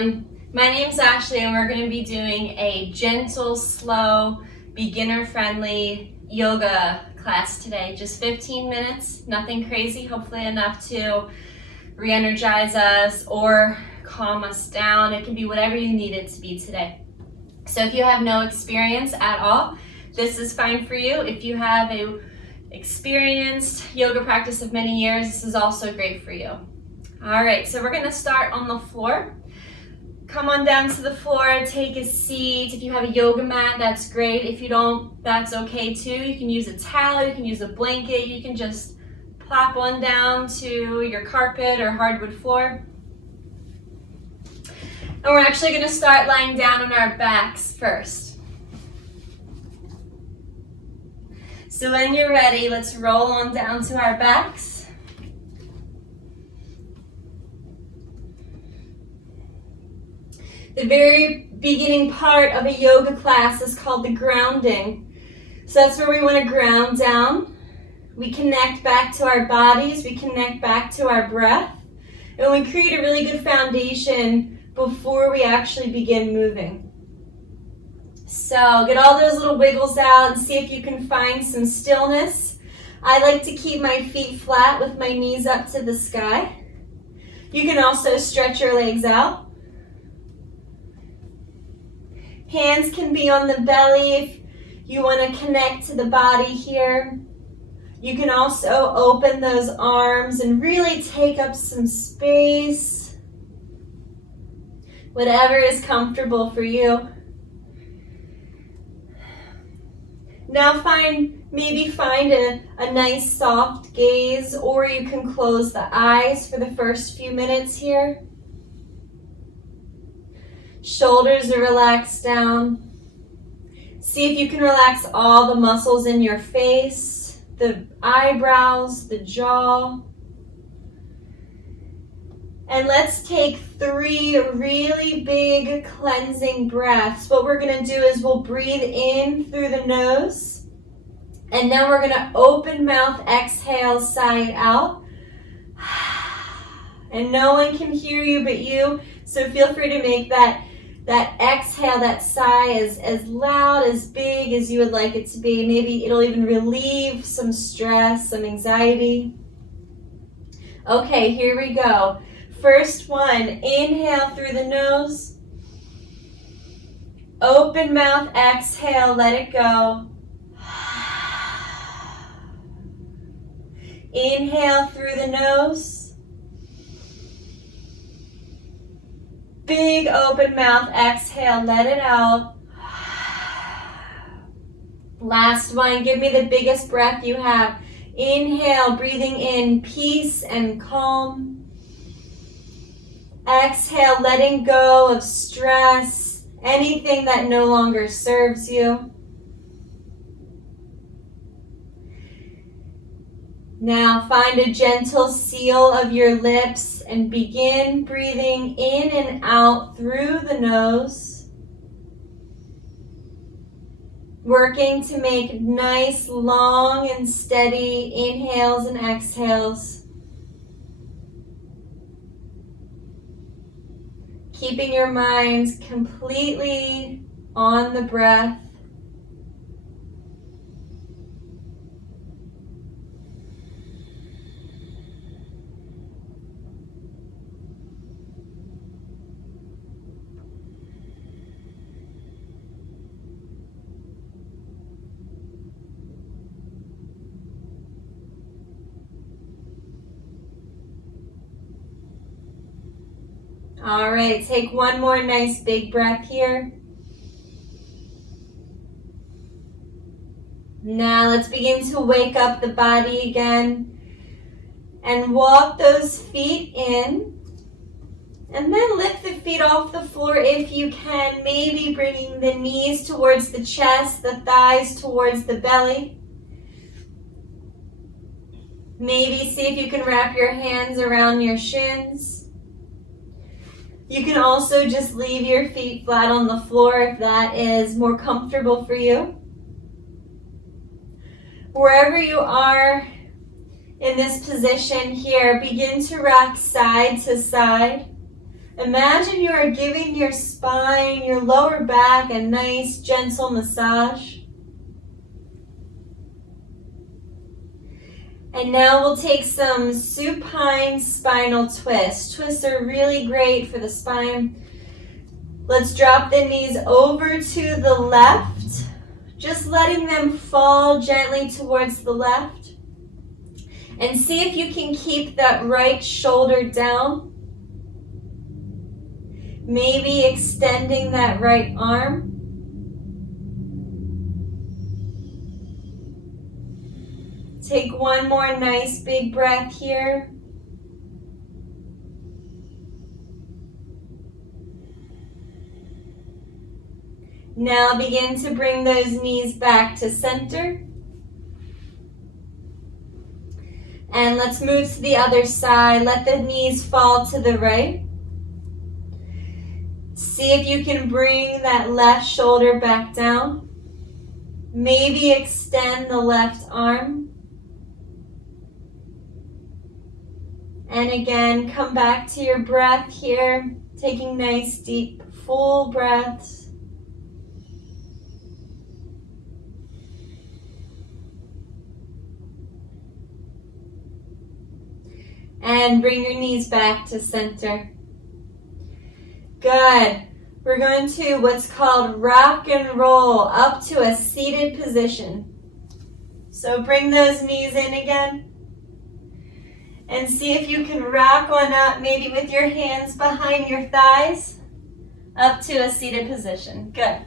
everyone. My name's Ashley and we're going to be doing a gentle, slow, beginner-friendly yoga class today. Just 15 minutes, nothing crazy, hopefully enough to re-energize us or calm us down. It can be whatever you need it to be today. So if you have no experience at all, this is fine for you. If you have a experienced yoga practice of many years, this is also great for you. All right, so we're gonna start on the floor. Come on down to the floor, take a seat. If you have a yoga mat, that's great. If you don't, that's okay too. You can use a towel, you can use a blanket, you can just plop one down to your carpet or hardwood floor. And we're actually gonna start lying down on our backs first. So when you're ready, let's roll on down to our backs. The very beginning part of a yoga class is called the grounding. So that's where we want to ground down. We connect back to our bodies, we connect back to our breath, and we create a really good foundation before we actually begin moving. So get all those little wiggles out and see if you can find some stillness. I like to keep my feet flat with my knees up to the sky. You can also stretch your legs out. Hands can be on the belly if you want to connect to the body here. You can also open those arms and really take up some space. Whatever is comfortable for you. Now maybe find a nice soft gaze, or you can close the eyes for the first few minutes here. Shoulders are relaxed down. See if you can relax all the muscles in your face, the eyebrows, the jaw. And let's take 3 really big cleansing breaths. What we're going to do is we'll breathe in through the nose, and then we're going to open mouth, exhale, sigh out. And no one can hear you but you, so feel free to make that exhale, that sigh as loud, as big as you would like it to be. Maybe it'll even relieve some stress, some anxiety. Okay, here we go. First one, inhale through the nose. Open mouth, exhale, let it go. Inhale through the nose. Big open mouth, exhale, let it out. Last one, give me the biggest breath you have. Inhale, breathing in peace and calm. Exhale, letting go of stress, anything that no longer serves you. Now find a gentle seal of your lips and begin breathing in and out through the nose. Working to make nice, long and steady inhales and exhales. Keeping your mind completely on the breath. All right, take one more nice big breath here. Now let's begin to wake up the body again and walk those feet in, and then lift the feet off the floor if you can, maybe bringing the knees towards the chest, the thighs towards the belly. Maybe see if you can wrap your hands around your shins. You can also just leave your feet flat on the floor if that is more comfortable for you. Wherever you are in this position here, begin to rock side to side Imagine you are giving your spine, your lower back, a nice gentle massage. And now we'll take some supine spinal twists. Twists are really great for the spine. Let's drop the knees over to the left, just letting them fall gently towards the left. And see if you can keep that right shoulder down. Maybe extending that right arm. Take one more nice big breath here. Now begin to bring those knees back to center. And let's move to the other side. Let the knees fall to the right. See if you can bring that left shoulder back down. Maybe extend the left arm. And again, come back to your breath here, taking nice, deep, full breaths. And bring your knees back to center. Good. We're going to what's called rock and roll up to a seated position. So bring those knees in again. And see if you can rock on up, maybe with your hands behind your thighs, up to a seated position. Good.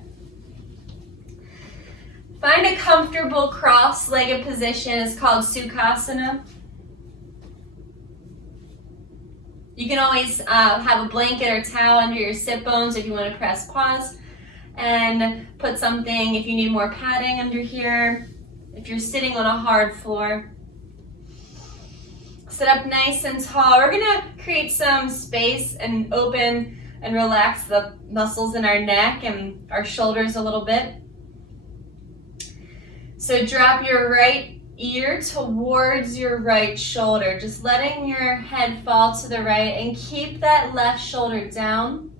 Find a comfortable cross-legged position. It's called Sukhasana. You can always have a blanket or towel under your sit bones if you want to press pause, and put something if you need more padding under here, if you're sitting on a hard floor. Sit up nice and tall. We're going to create some space and open and relax the muscles in our neck and our shoulders a little bit. So drop your right ear towards your right shoulder, just letting your head fall to the right, and keep that left shoulder down.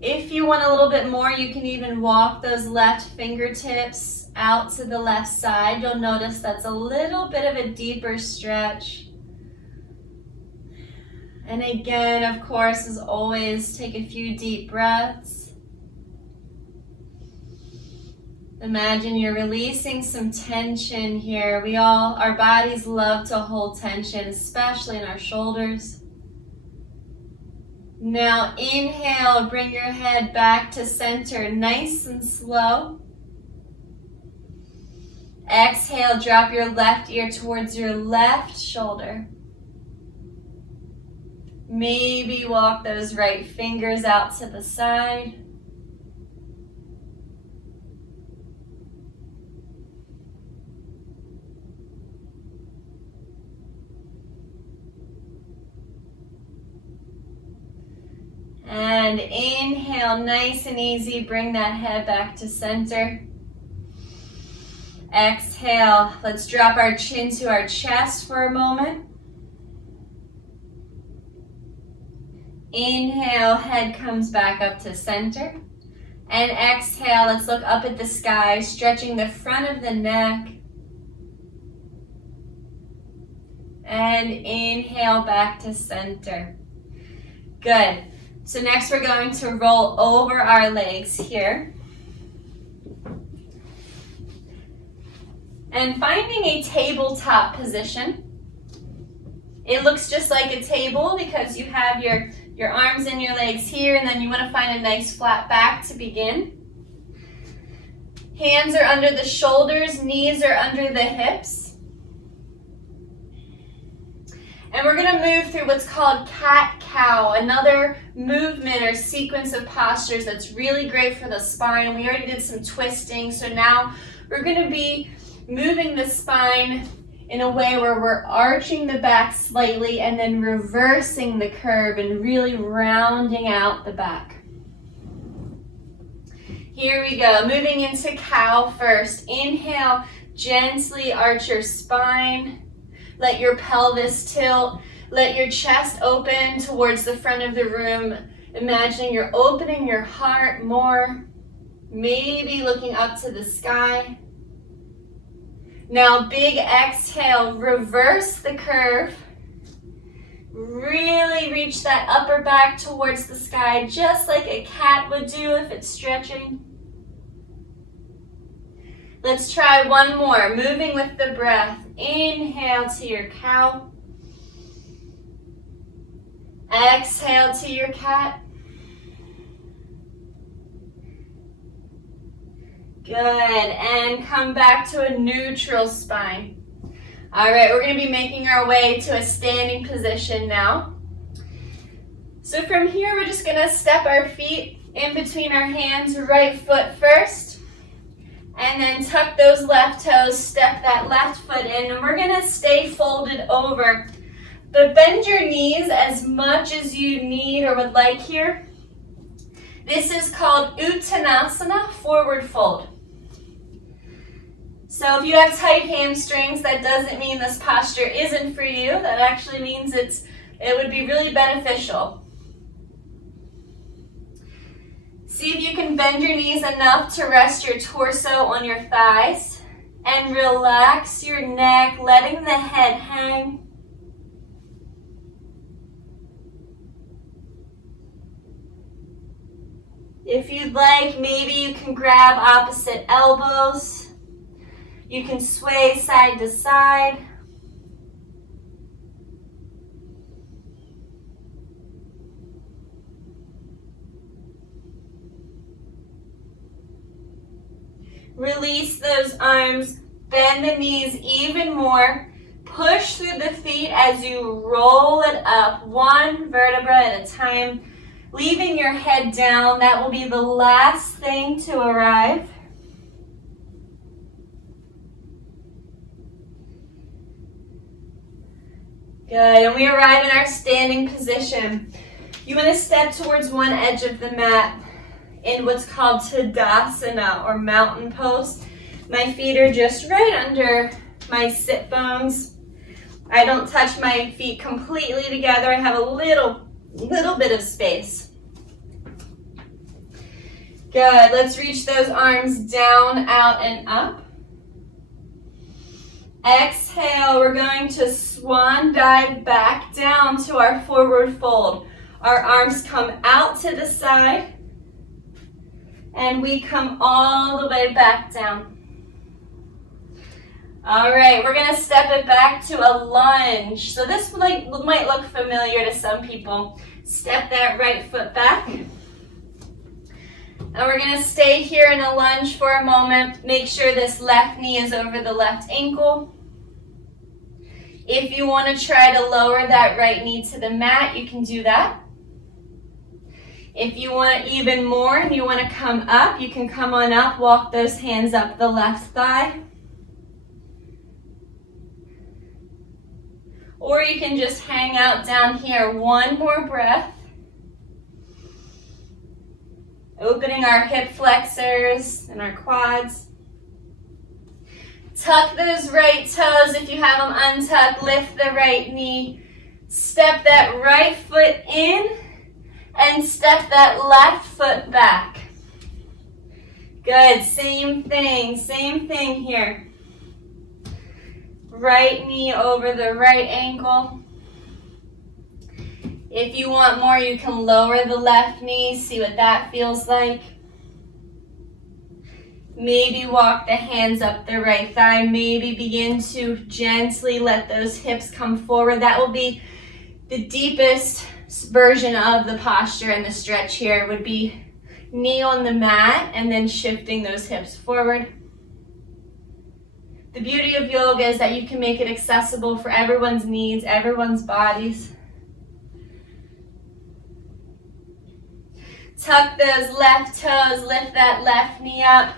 If you want a little bit more, you can even walk those left fingertips out to the left side. You'll notice that's a little bit of a deeper stretch. And again, of course, as always, take a few deep breaths. Imagine you're releasing some tension here. Our bodies love to hold tension, especially in our shoulders. Now inhale, bring your head back to center, nice and slow. Exhale, drop your left ear towards your left shoulder. Maybe walk those right fingers out to the side. And inhale, nice and easy, bring that head back to center. Exhale, let's drop our chin to our chest for a moment. Inhale, head comes back up to center. And exhale, let's look up at the sky, stretching the front of the neck. And inhale, back to center. Good. So next we're going to roll over our legs here. And finding a tabletop position. It looks just like a table because you have your arms and your legs here, and then you want to find a nice flat back to begin. Hands are under the shoulders, knees are under the hips. And we're going to move through what's called cat-cow, another movement or sequence of postures that's really great for the spine. We already did some twisting, so now we're going to be moving the spine in a way where we're arching the back slightly and then reversing the curve and really rounding out the back. Here we go, moving into cow first. Inhale, gently arch your spine. Let your pelvis tilt. Let your chest open towards the front of the room. Imagining you're opening your heart more, maybe looking up to the sky. Now big exhale, reverse the curve. Really reach that upper back towards the sky, just like a cat would do if it's stretching. Let's try one more, moving with the breath. Inhale to your cow. Exhale to your cat. Good, and come back to a neutral spine. All right, we're going to be making our way to a standing position now. So from here, we're just going to step our feet in between our hands, right foot first, and then tuck those left toes, step that left foot in, and we're going to stay folded over. But bend your knees as much as you need or would like here. This is called Uttanasana, forward fold. So if you have tight hamstrings, that doesn't mean this posture isn't for you. That actually means it would be really beneficial. See if you can bend your knees enough to rest your torso on your thighs and relax your neck, letting the head hang. If you'd like, maybe you can grab opposite elbows. You can sway side to side. Release those arms, bend the knees even more. Push through the feet as you roll it up, one vertebra at a time, leaving your head down. That will be the last thing to arrive. Good, and we arrive in our standing position. You want to step towards one edge of the mat in what's called Tadasana, or mountain pose. My feet are just right under my sit bones. I don't touch my feet completely together. I have a little bit of space. Good, let's reach those arms down, out, and up. Exhale, we're going to swan dive back down to our forward fold. Our arms come out to the side, and we come all the way back down. All right, we're going to step it back to a lunge. So this might look familiar to some people. Step that right foot back. And we're going to stay here in a lunge for a moment. Make sure this left knee is over the left ankle. If you want to try to lower that right knee to the mat, you can do that. If you want even more and you want to come up, you can come on up, walk those hands up the left thigh. Or you can just hang out down here. One more breath. Opening our hip flexors and our quads. Tuck those right toes. If you have them untucked, lift the right knee. Step that right foot in and step that left foot back. Good, same thing here. Right knee over the right ankle. If you want more, you can lower the left knee, see what that feels like. Maybe walk the hands up the right thigh. Maybe begin to gently let those hips come forward. That will be the deepest version of the posture and the stretch here. Would be knee on the mat and then shifting those hips forward. The beauty of yoga is that you can make it accessible for everyone's needs, everyone's bodies. Tuck those left toes, lift that left knee up.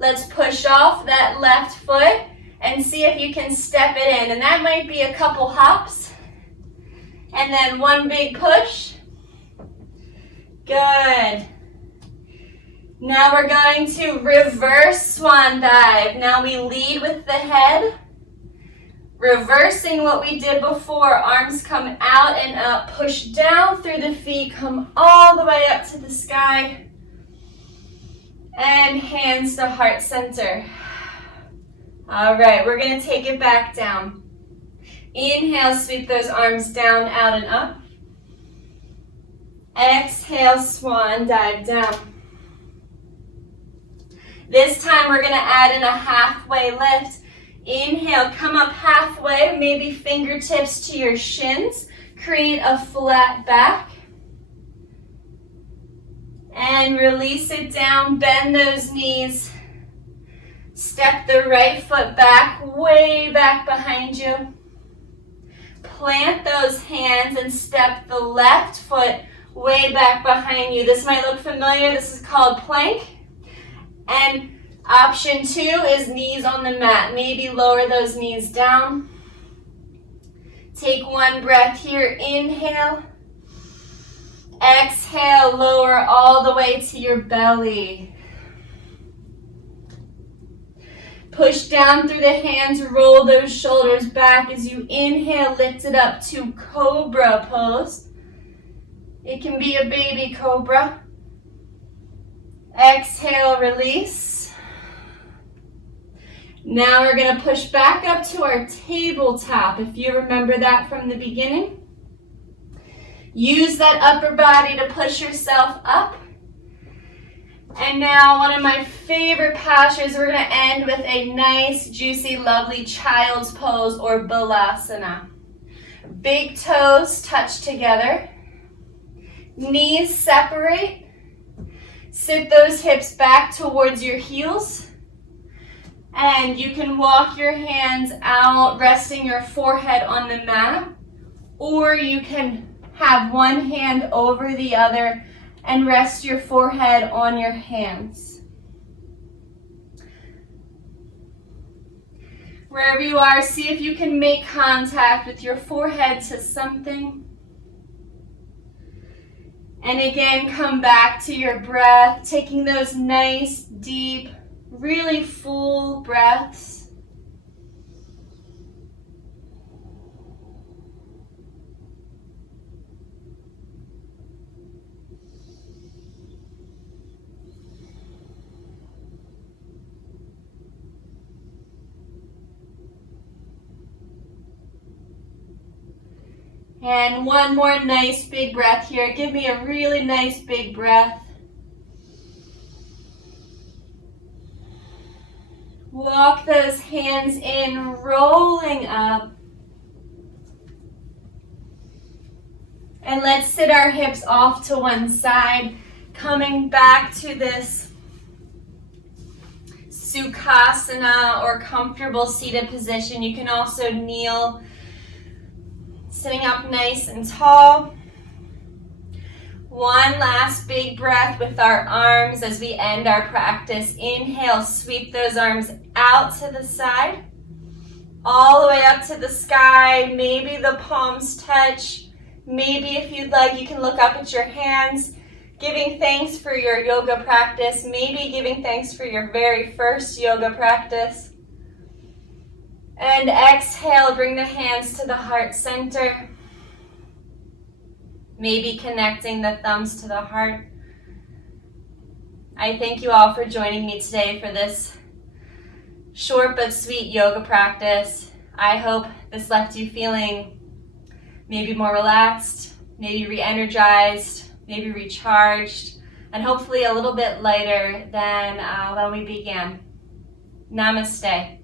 Let's push off that left foot and see if you can step it in. And that might be a couple hops. And then one big push. Good. Now we're going to reverse swan dive. Now we lead with the head. Reversing what we did before, arms come out and up, push down through the feet, come all the way up to the sky, and hands to heart center. All right, we're gonna take it back down. Inhale, sweep those arms down, out, and up. Exhale, swan dive down. This time we're gonna add in a halfway lift. Inhale, come up halfway, maybe fingertips to your shins. Create a flat back. And release it down, bend those knees. Step the right foot back, way back behind you. Plant those hands and step the left foot way back behind you. This might look familiar. This is called plank. And option 2 is knees on the mat. Maybe lower those knees down. Take one breath here. Inhale. Exhale, lower all the way to your belly. Push down through the hands, roll those shoulders back as you inhale, lift it up to cobra pose. It can be a baby cobra. Exhale, release. Now we're going to push back up to our tabletop, if you remember that from the beginning. Use that upper body to push yourself up. And now one of my favorite postures, we're going to end with a nice, juicy, lovely child's pose or balasana. Big toes touch together. Knees separate. Sit those hips back towards your heels. And you can walk your hands out, resting your forehead on the mat. Or you can have one hand over the other and rest your forehead on your hands. Wherever you are, see if you can make contact with your forehead to something. And again, come back to your breath, taking those nice, deep, really full breaths. And one more nice big breath here. Give me a really nice big breath. Walk those hands in, rolling up. And let's sit our hips off to one side, coming back to this Sukhasana or comfortable seated position. You can also kneel, sitting up nice and tall. One last big breath with our arms as we end our practice. Inhale, sweep those arms out to the side, all the way up to the sky. Maybe the palms touch. Maybe if you'd like, you can look up at your hands, giving thanks for your yoga practice. Maybe giving thanks for your very first yoga practice. And exhale, bring the hands to the heart center. Maybe connecting the thumbs to the heart. I thank you all for joining me today for this short but sweet yoga practice. I hope this left you feeling maybe more relaxed, maybe re-energized, maybe recharged, and hopefully a little bit lighter than when we began. Namaste.